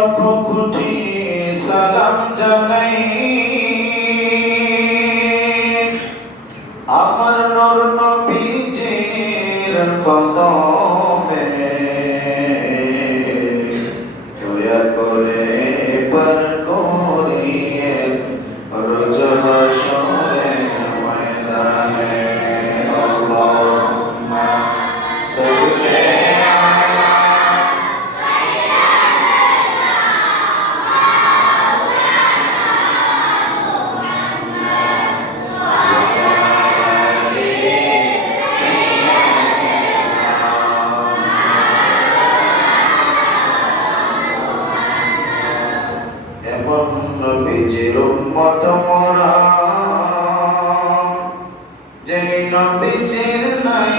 লক্ষ কোটি সালাম জানাই আমার নূর নবীজির কদমে দয়া করে পার করিয়ে রোজ হাশরের ময়দানে আল্লাহুম্মা সাল্লি নবীজির উম্মত মোরা যে নবীজির নাই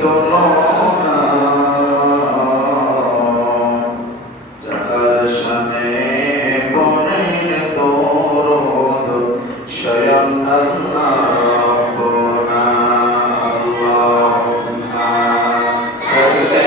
তুলনা যার শানে পড়েন দরুদ স্বয়ং আল্লাহ রাব্বুনা আল্লাহুম্মা সাল্লি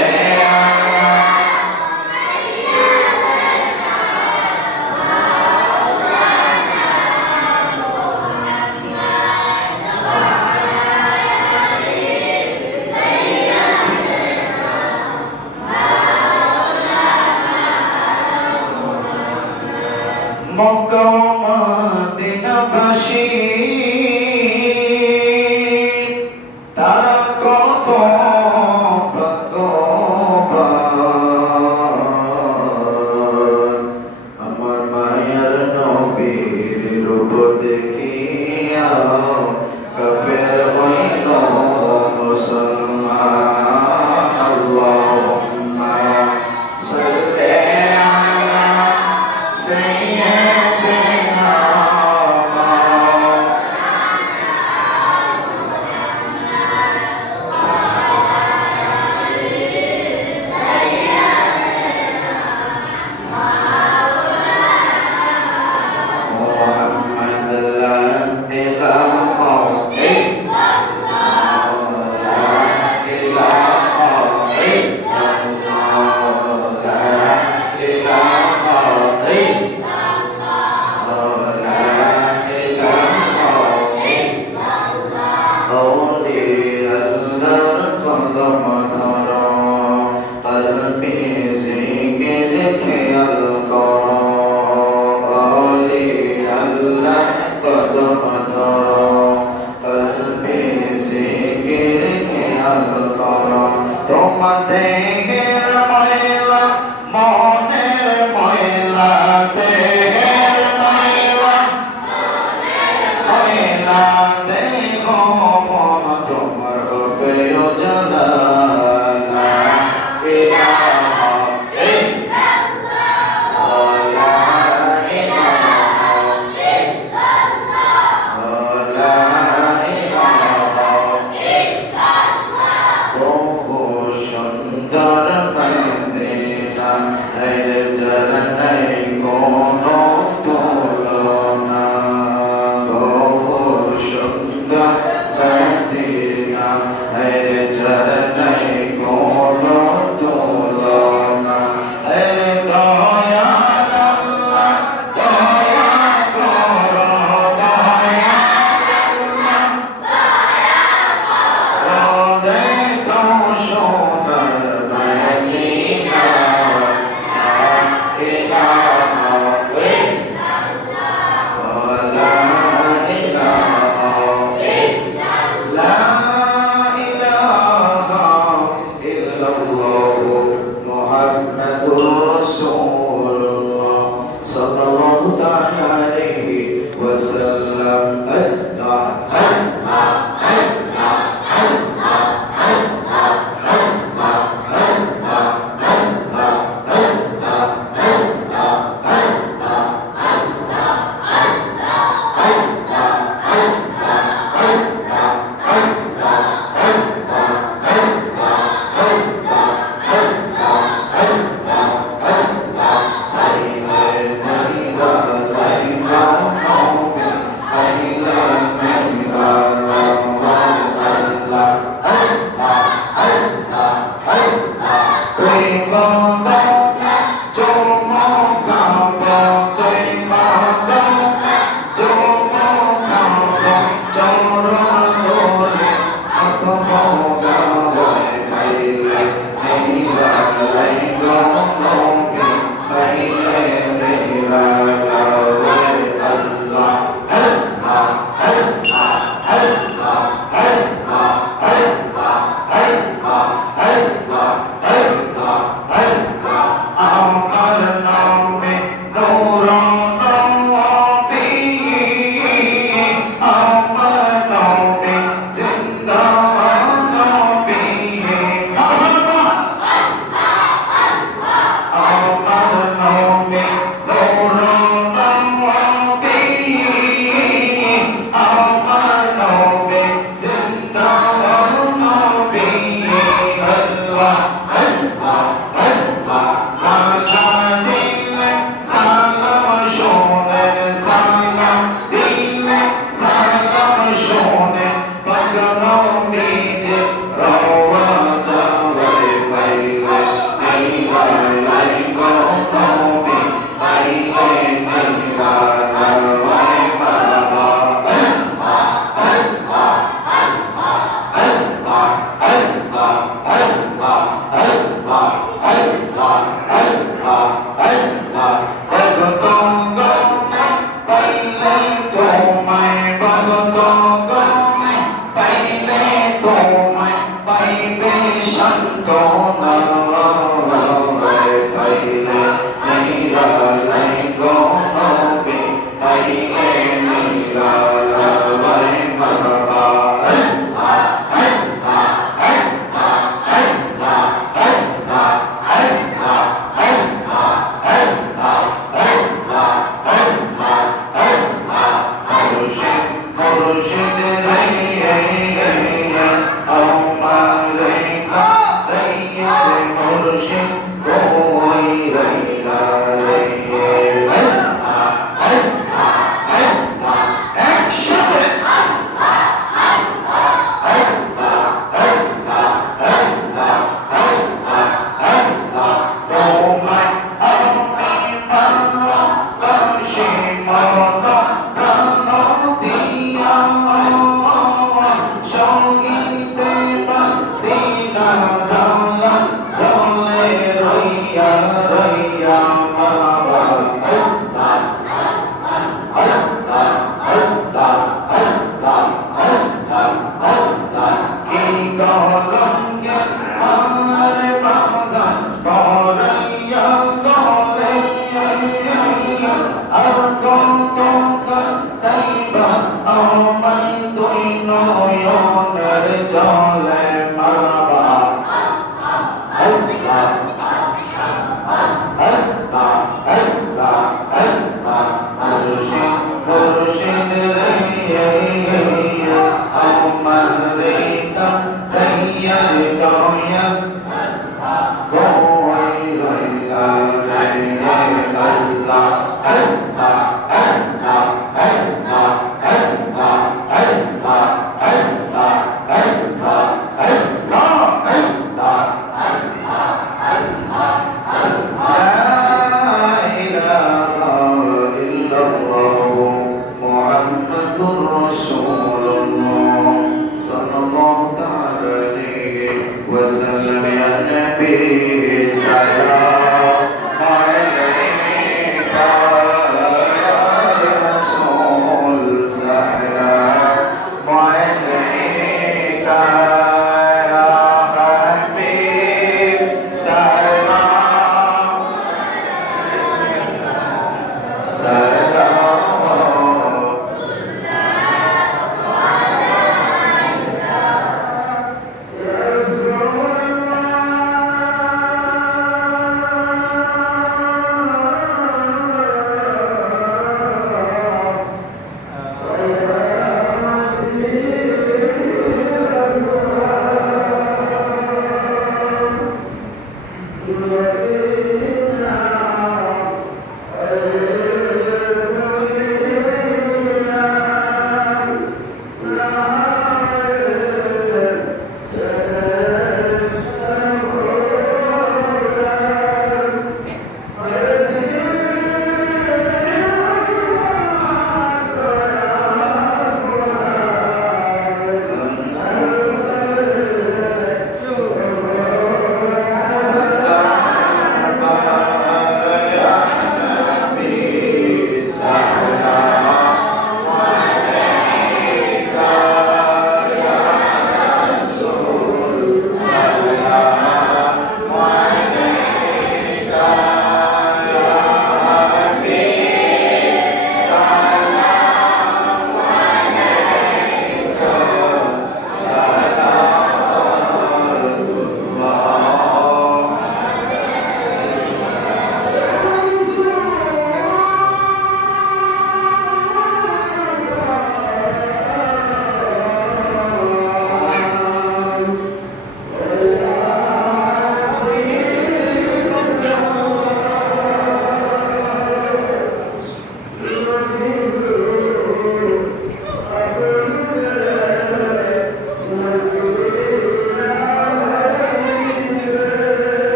মক্কা ও মদিনাবাসী তারা কত ভাগ্যবান আমার মায়ের নবীর রূপ দেখিয়া কাফের হইল মুসলমান আল্লাহুম্মা সাল্লি আলা সাইয়্যিদিনা তোমাদের ময়লা মনের ময়লা দেহের ময়লা ময়লা দেহ মন তোমার হবে উজালা লা ইলাহা ইল্লাল্লাহ লা ইলাহা ইল্লাল্লাহ লা ইলাহা ইল্লাল্লাহ সুন্দর মদিনা এর ঝরনাই কোনো তুলনা বহু সুন্দর মদিনা এর ঝরনাই কোনো তুলনা এর দয়াল আল্লাহ দয়া করো দয়াল আল্লাহ দেখো সোনার মদিনা লা ইলাহা ইল্লাল্লাহ লা ইলাহা ইল্লাল্লাহ লা ইলাহা ইল্লাল্লাহ মুহাম্মাদুর রাসূলুল্লাহ সাল্লাল্লাহু তাআলা আলাইহি ওয়াসাল্লাম আল্লাহ আল্লাহ Come on.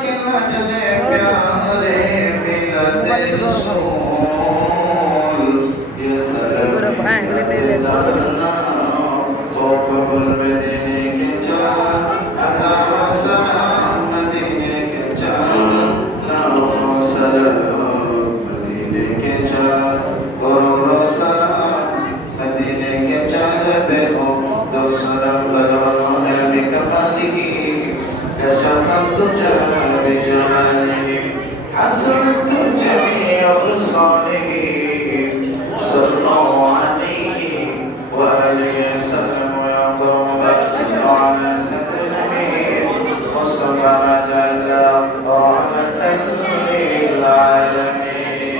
के लाडले प्यारे मिलद रसूल ये सलाम जाना वो कबूल मदीने के जान हज़ारों सलाम मदीने के जान लाखों सलाम मदीने के जान करोड़ों सलाम मदीने के जान बेहो दूसरा बलों ने भी कमाली كشف الدجى بجماله حسنت جميع خصاله صلوا عليه وآله وسلم يا قوم صلوا على سيدنا مصطفى مجد رحمة للعالمين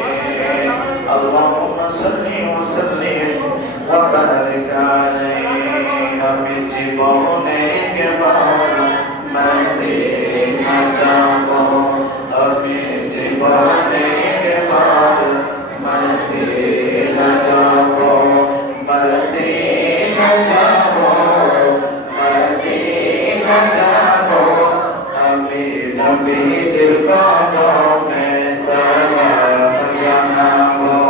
اللهم صل وسلم وبارك عليه بجبونه كبار मदीना जाओ अभी जीवाने के बाद मदीना जाओ मदीना जाओ मदीना जाओ अभी नबी जिरगानों में सलाम जनाबो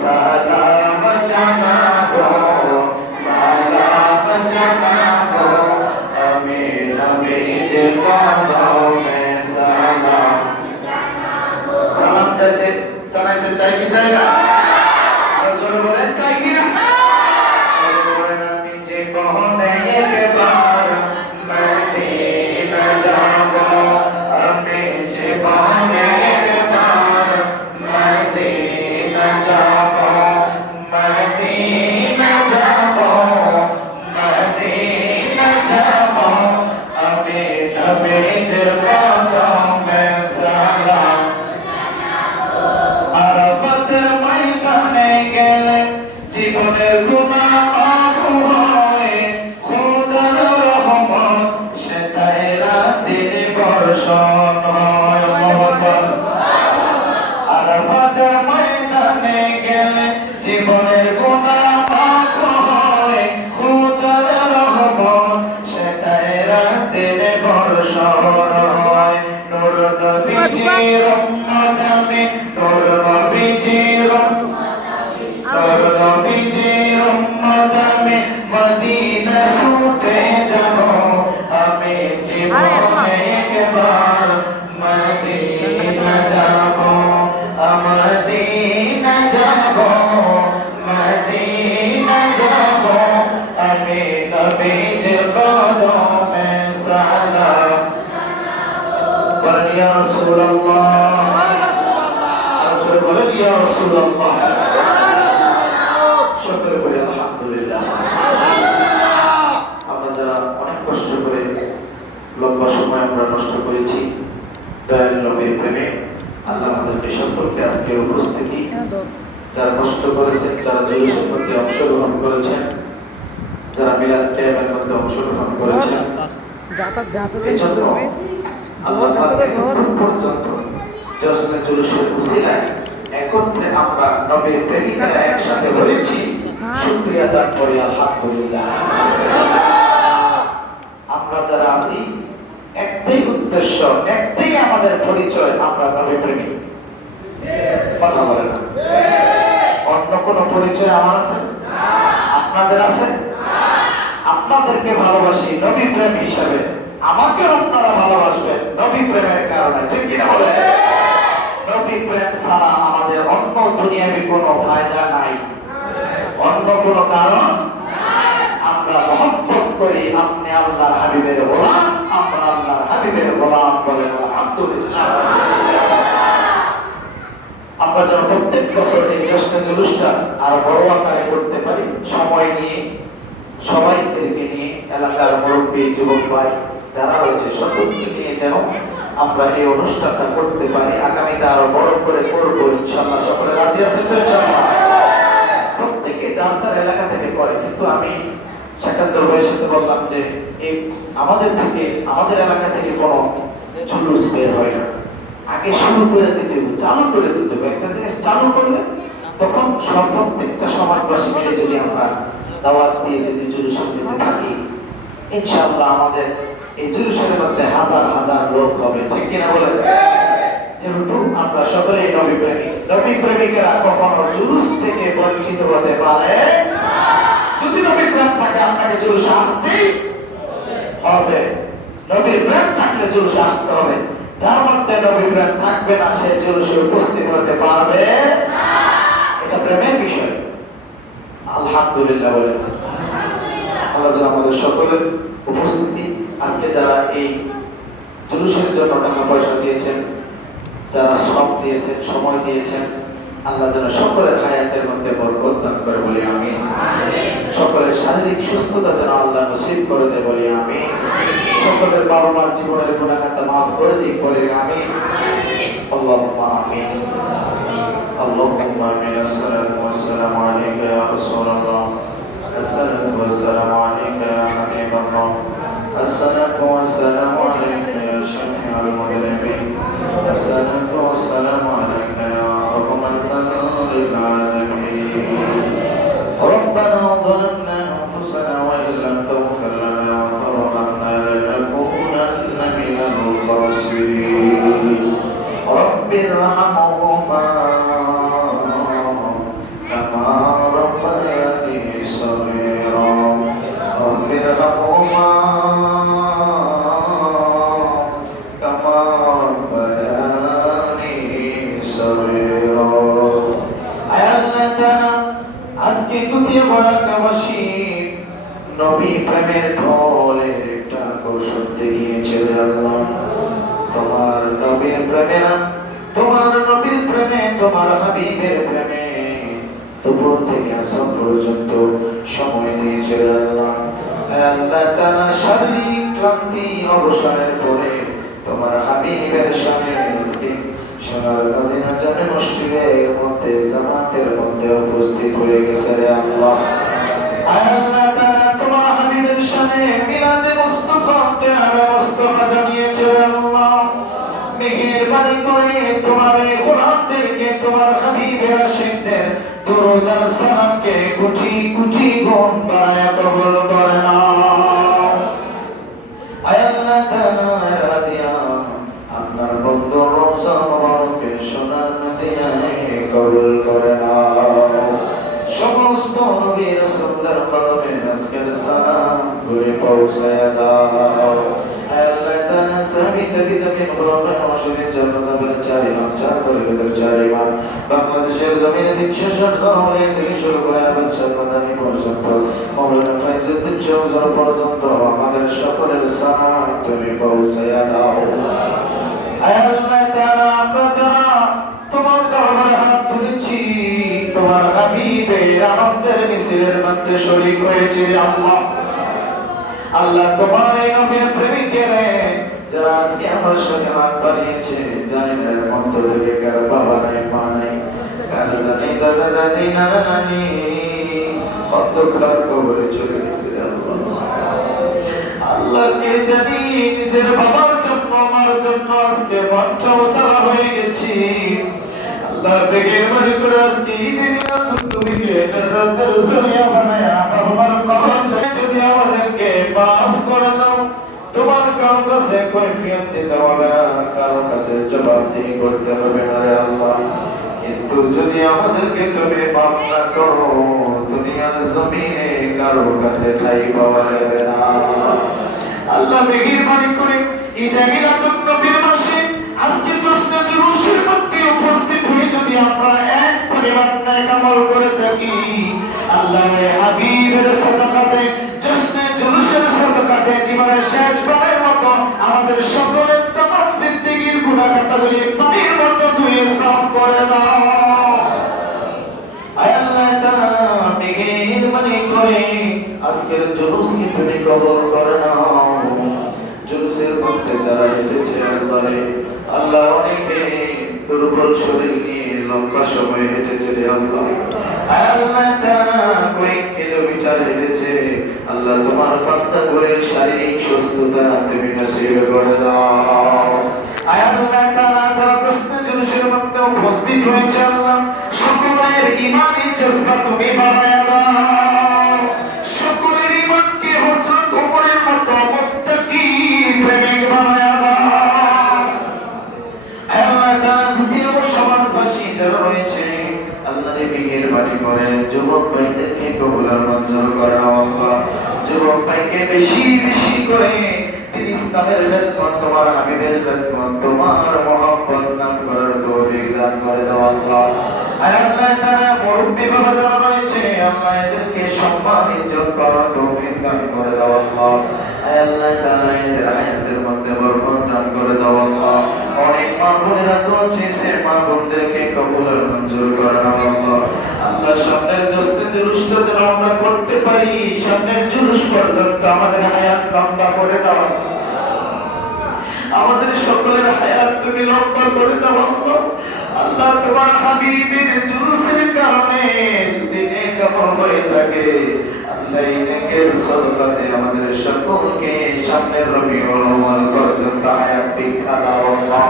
सलाम जनाबो सलाम जनाबो সালাম চাইতে জানাইতে চাই কি চাই না জোরে বলেন চাই কি না আমি যে বহনে একবার মদিনা যাব আমি যে বহনে একবার মদিনা যাব মদিনা যাব মদিনা যাব नबी जिरगानों में सलाम अरफत मैदाने गेले जीवনের গুনাহ মাফ হয় খোদার রহমত সেটাই রাতের বর্ষণ হয় আরাফাত ময়দানে গেলে জীবনের গুনাহ মাফ হয় খোদার রহমত সেটাই রাতের বর্ষণ হয় নূর নবীজির উম্মত আমি নূর নবীজির উম্মত আমি মদিনা ছুটে যাব আমি জীবনে একবার মদিনা যাব মদিনা যাব মদিনা যাব আমি নবীজির কদমে সালাম বলেন ইয়া রাসূলুল্লাহ আচ্ছা বলেন ইয়া রাসূলুল্লাহ শুকর করে আলহামদুলিল্লাহ আমরা যারা অনেক কষ্ট করে লম্বা সময় আমরা নষ্ট করেছি দয়াল নবীর প্রেমে আল্লাহ আমাদেরকে সকলকে আজকে উপস্থিতি যারা কষ্ট করেছেন যারা জুলুসের মধ্যে অংশগ্রহণ করেছেন যারা মিলাদ কিয়ামের মধ্যে অংশগ্রহণ করেছেন এই জন্য আল্লাহ পর্যন্ত জশ্নে জুলুসের উসিলায় একত্রে আমরা নবীর প্রেমিকারা একসাথে হয়েছি শুকরিয়া আদায় করি আলহামদুলিল্লাহ আমরা যারা আছি একটাই উদ্দেশ্য একটাই আমাদের পরিচয় আমরা নবী প্রেমিক কথা বলে না অন্য কোনো পরিচয় আমার আছে আপনাদের আছে আপনাদেরকে ভালোবাসি নবী প্রেম হিসাবে আমাকে আপনারা ভালোবাসবেন নবী প্রেমের কারণে ঠিক কিনা বলে নবী প্রেম ছাড়া আমাদের অন্য দুনিয়াবি কোনো ফায়দা নাই অন্য কোনো কারণ আমরা মহব্বত করি আপনি আল্লাহর হাবিবের গোলাম আমরা আল্লাহর হাবিবের গোলাম বলেন আলহামদুলিল্লাহ আমরা যেন প্রত্যেক বছর এই জশ্নে জুলুসটা আরো বড় আকারে করতে পারি সময় নিয়ে সবাইকে নিয়ে এলাকার মুরব্বী যুবক ভাই যারা রয়েছে সকলকে নিয়ে যেন আমরা এই অনুষ্ঠানটা করতে পারি আগামীতে আরো বড় করে করব ইনশাআল্লাহ সকলে রাজি আছেন তো ইনশাআল্লাহ প্রত্যেকে যার যার এলাকা থেকে করে কিন্তু আমি সেকান্তর ভাইয়ের সাথে বললাম যে এই আমাদের এলাকা থেকে কোনো জুলুস বের হয় না আগে শুরু করে দিতে হবে চালু করে দিতে হবে একটা জিনিস চালু করলে তখন প্রত্যেকটা সমাজবাসী মিলে যদি আমরা দাওয়াত দিয়ে যদি জুলুস দিতে থাকি ইনশাআল্লাহ আমাদের এই জুলুসের মধ্যে হাজার হাজার লোক হবে, ঠিক কিনা বলেন? যেহেতু আমরা সকলেই নবী প্রেমিক, নবী প্রেমিকেরা কখনো জুলুস থেকে বঞ্চিত হতে পারে না। যদি নবী প্রেম থাকে আপনাকে জুলুস আসতেই হবে। নবীর প্রেম থাকলে জুলুস আসতে হবে। যার মধ্যে নবী প্রেম থাকবে না সে জুলুসে উপস্থিত হতে পারবে না। এটা প্রেমের বিষয়। আলহামদুলিল্লাহ বলেন। আল্লাহ যেন আমাদের সকলের উপস্থিতি, আজকে যারা এই জুলুসের জন্য টাকা পয়সা দিয়েছেন, যারা শ্রম দিয়েছেন, সময় দিয়েছেন, আল্লাহ যেন সকলের হায়াতের মধ্যে বরকত দান করে বলি আমিন। সকলের শারীরিক সুস্থতা যেন আল্লাহ নসিব করে দেয় বলি আমিন। সকলের বাবা মার জীবনের গুনাহ খাতা মাফ করে দিক বলি আমিন। আল্লাহুম্মা আমিন। আল্লাহুম্মা আমিন। আসসালাতু ওয়াসসালামু আলাইকা ইয়া রাসূলুল্লাহ। আসসালাতু ওয়াসসালামু আলাইকা ইয়া হাবিবাল্লাহ। আসসালাতু ওয়াসসালামু আলাইকা ইয়া শাফিউল মুযনিবিন। আসসালাতু ওয়াসসালামু আলাইকা ইয়া রাহমাতাল লিল আলামিন। ربنا ظلمنا أنفسنا وإن لم تغفر لنا وترحمنا لنكونن من الخاسرين. رب ارحمهما كما ربياني صغيرا. رب ارحمهما كما ربياني صغيرا. আজকে দুনিয়া বারাকাবাসী নবী প্রেমের ঢলের একটা কৌশল দেখিয়েছে আল্লাহ। তোমার নবীর প্রেমে না, তোমার নবীর প্রেমে, তোমার হাবিবের প্রেমে দুপুর থেকে আসর পর্যন্ত সময় দিয়েছে আল্লাহ। আল্লাহ তাআলা শারীরিক ক্লান্তি অবসানের পরে তোমার হাবিবের সামনে আজকে সোনার মদিনা জামে মসজিদের মধ্যে জামাতের মধ্যে উপস্থিত হয়ে গেছে রে আল্লাহ। আল্লাহ তাআলা তোমার হাবিবের সামনে মিলাদে মুস্তাফা কিয়ামে মুস্তাফা জানিয়েছে আল্লাহ। মেহেরবানি করে তোমার এই গোলামদেরকে, তোমার হাবিবের আশিকদের দরুদ আর সালামকে কোটি কোটি গুণ বাড়ায়া কবুল করে নাও। আল্লাহ তাআলা রাদিয়া আপনার বন্ধু রওজা মুবারকে সোনার মদিনায় কবুল করে নাও। সমস্ত নবী রাসূলদের কদমে আজকের সালাম ঘুরে পৌঁছায়া দাও। আল্লাহ তাআলা সাবিত বিদমিন খুলাফায়ে রাশিদিন জান্নাতের চার ইমাম, চার তরিকতের চার ইমাম, বাংলাদেশের জমিনে 360 জন ওলি থেকে শুরু করে বাদশাহ মাদানী পর্যন্ত, মাওলানা ফাইজুদ্দিন চৌধুরী পর্যন্ত আমাদের সকলের সালাম তুমি পৌঁছায়া দাও। আল্লাহ তাআলা আমরা যারা তোমার দরবারে হাত তুলেছি, তোমার হাবিবের আনন্দের মিছিলের মধ্যে শরীক হয়েছে আল্লাহ। আল্লাহ তোমার এই নবীর প্রেমিকের যারা আজকে আমার সাথে হাত বাড়িয়েছে, জানি না মন্ত্র থেকে কার বাবা নাই, মা নাই, কার জানি দাদা দাদি নানা নানি অন্ধকার কবরে চলে গেছে আল্লাহ। আল্লাহকে জানি নিজের বাবার জন্য, মার জন্য আজকে মন্ত্র তারা হয়ে গেছি। আল্লাহ বেগের বাড়ি করে আজকে ঈদের তুমিকে নাজাতের জরিয়া বানায়া বাবার কবরটা যদি আমাদেরকে মাফ করে দাও। তোমার কারো কাছে কৈফিয়ত দিতে হবে না, কারো কাছে জবাবদিহি করতে হবে না রে আল্লাহ। কিন্তু যদি আমাদেরকে তুমি মাফ না করো, দুনিয়ার জমিনে কারো কাছে ঠাই পাওয়া যাবে না। আল্লাহ মেহেরবানি করে ঈদে মিলাদুন নবীর মাসে আজকে জশ্নে জুলুসের মধ্যে উপস্থিত হয়ে যদি আমরা এক পরিমাণ নেক আমল করে থাকি, আল্লাহ হাবিবের সাদাকাতে, জশ্নে জুলুসের সাদাকাতে জীবনের শেষ বারের মতো আমাদের সকলের तमाम জিন্দেগীর গুনাহ খাতাগুলি পানির মতো ধুয়ে সাফ করে দাও। আল্লাহ তাআলা মেহেরবানি করে আজকের জুলুসকে তুমি কবুল করে নাও। জুলুসের মধ্যে যারা হেঁটেছে আল্লাহ অনেকে দুর্বল শরীর নিয়ে লম্বা সময় হেঁটেছে রে আল্লাহ। আল্লাহ তাআলা কয়েক কিলোমিটার হেঁটেছে, আল্লাহ তোমার বান্দাগুলোর শারীরিক সুস্থতা তুমি নসিব করে দাও। আল্লাহ তাআলা যারা জশ্নে জুলুসের মধ্যে উপস্থিত হয়েছে আল্লাহ সকলের ঈমানি জজবা তুমি বাড়ায়া দাও। সকলের ঈমানকে হযরত ওমরের মতো মুত্তাকির মেহেরবানি করে যুবক ভাইদেরকে কবুল আর মঞ্জুর করেন আল্লাহ। যুবক ভাইকে বেশি বেশি করে দিন ইসলামের খেদমত, তোমার হাবিবের খেদমত, তোমার মহব্বত দান করার তৌফিক দান করে দাও আল্লাহ। আয় আল্লাহ তাআলা মুরব্বি বাবা যারা রয়েছে আল্লাহ এদেরকে সম্মান ইজ্জত করার তৌফিক দান করে দাও আল্লাহ। আয় আল্লাহ তাআলা এদের হায়াতের মধ্যে বরকত দান করে দাও আল্লাহ। অনেক মা বোনেরা দোয়া চেয়েছে, মা বোনদেরকে কবুল আর মঞ্জুর করে নাও আল্লাহ। আল্লাহ সামনের জশ্নে জুলুসটা যেন আমরা করতে পারি, সামনের জুলুস পর্যন্ত আমাদের হায়াত লম্বা করে দাও। আমাদের সকলের হায়াত তুমি লম্বা করে দাও আল্লাহ। আল্লাহ তোমার হাবিবের জুলুসের কারণে যদি নেক আমল হয়ে থাকে আল্লাহ এই নেকের সদকাতে আমাদের সকলকে সামনের রবিউল আউয়াল পর্যন্ত হায়াত দীক্ষা দাও আল্লাহ।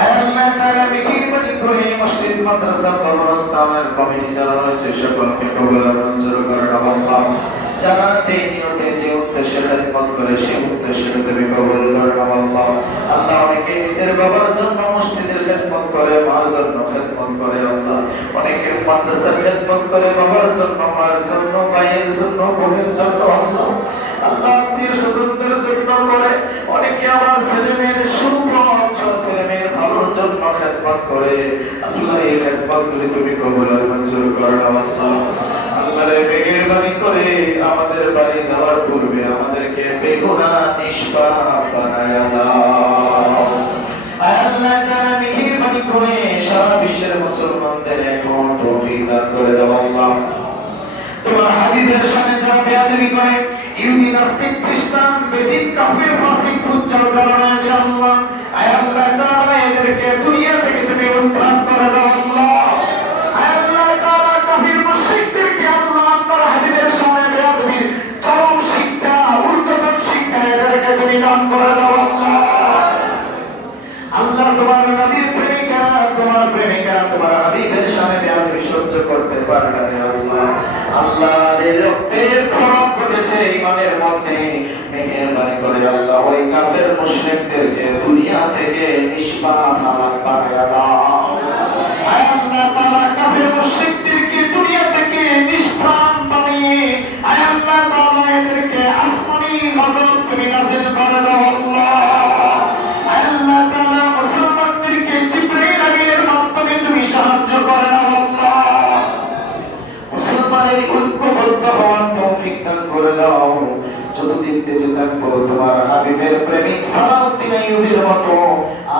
আয় আল্লাহ তাআলা মেহেরবানি করে মসজিদ মাদ্রাসা কবরস্থানের কমিটি যারা রয়েছে সকলকে কবুল আর মঞ্জুর করে দাও আল্লাহ। যারা যে নিয়তে যে উদ্দেশ্যে খেদমত করে সেই উদ্দেশ্যে তুমি কবুল করে নাও আল্লাহ। আল্লাহ অনেকে নিজের বাবার জন্য মসজিদের খেদমত করে, মার জন্য খেদমত করে আল্লাহ। অনেকে মাদ্রাসার খেদমত করে বাবার জন্য, মার জন্য, ভাইয়ের জন্য, বোনের জন্য আল্লাহ। আল্লাহ আত্মীয় স্বজনদের জন্য করে, অনেকে আমার ছেলে মেয়ের সুপথ ছেলে মেয়ের ভালোর জন্য খেদমত করে আল্লাহ। এই খেদমতগুলি তুমি কবুল আর মঞ্জুর করে নাও আল্লাহ। আল্লাহরে মেহেরবানি করে আমাদের বাড়ি যাওয়ার পূর্বে আমাদেরকে বেগুনাহ নিষ্পাপ বানায়া দাও। আল্লাহ তাআলা মেহেরবানি করে সারা বিশ্বের মুসলমানদের এখন তৌফিক দান করে দাও আল্লাহ। তোমার হাবিবের সামনে যারা বেয়াদবি করে, ইহুদি নাস্তিক খ্রিস্টান বেদিন কাফির ফাসিক ফুজ্জার যারা রয়েছে আল্লাহ, আয় আল্লাহ তাআলা এদেরকে দুনিয়া থেকে তুমি উৎখাত করে দাও আল্লাহ। আয় আল্লাহ তাআলা কাফির মুশরিকদেরকে আল্লাহ আপনার হাবিবের সামনে বেয়াদবির চরম শিক্ষা, ঊর্ধ্বতন শিক্ষা এদেরকে তুমি দান করে দাও আল্লাহ। আল্লাহ তোমার নবীর প্রেমিকা, তোমার প্রেমিকা, তোমার হাবিবের সামনে বেয়াদবি সহ্য করতে পারে না রে আল্লাহ। আল্লাহর রক্তের খরম পড়েছে ইমানের মধ্যে, মেহেরবানি করে আল্লাহ ওই কাফের মুশরিকদেরকে দুনিয়া থেকে নিষ্পাপ হালাক বানায়া দাও। আয় আল্লাহ তাআলা কাফের মুশরিকদেরকে দুনিয়া থেকে নিষ্প্রাণ বানিয়ে আয় আল্লাহ তাআলা এদেরকে আসমানি গজব তুমি নাযিল করে দাও আল্লাহ। আয় আল্লাহ তাআলা মুসলমানদেরকে জিবরাইল আমিনের মাধ্যমে তুমি সাহায্য করে দাও আল্লাহ। মুসলমানের ঐক্যবদ্ধ হওয়ার তৌফিক দান করে দাও। যতদিন বেঁচে থাকবো তোমার হাবিবের প্রেমিক সালাউদ্দিন আইয়ুবীর মতো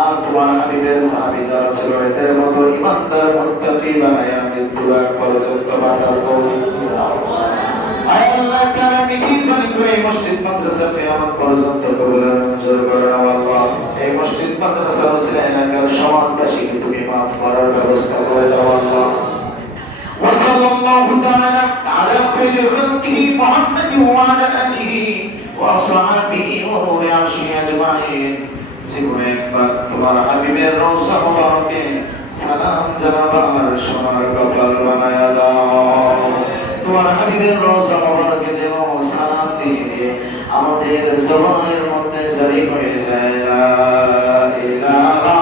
আর তোমার হাবিবের সাহাবী যারা ছিল এদের মতো ইমানদার মুত্তাকি বানায়া মৃত্যুর আগ পর্যন্ত বাঁচার তৌফিক দাও। আয় আল্লাহ তাআলা মেহেরবানি করে মসজিদ মাদ্রাসা কিয়ামত পর্যন্ত কবুল আর মঞ্জুর করে নাও আল্লাহ। এই মসজিদ মাদ্রাসা ওসিলা এলাকার সমাজবাসীকে তুমি মাফ করার ব্যবস্থা করে দাও আল্লাহ। وصلى الله تعالى على خير خلقه محمد وعلى آله وصحبه ونور عرشه أجمعين। জীবনে একবার তোমার হাবিবের রওজা মুবারকে সালাম জানাবার সোনার কপাল বানায়া দাও। তোমার হাবিবের রওজা মুবারকে যেন সালাম দিয়ে দিয়ে আমাদের জবানের মধ্যে জারি হয়ে যায় লা ইলাহা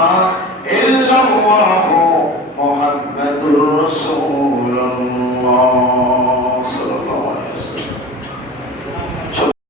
ইল্লাল্লাহু মুহাম্মাদুর রাসূল।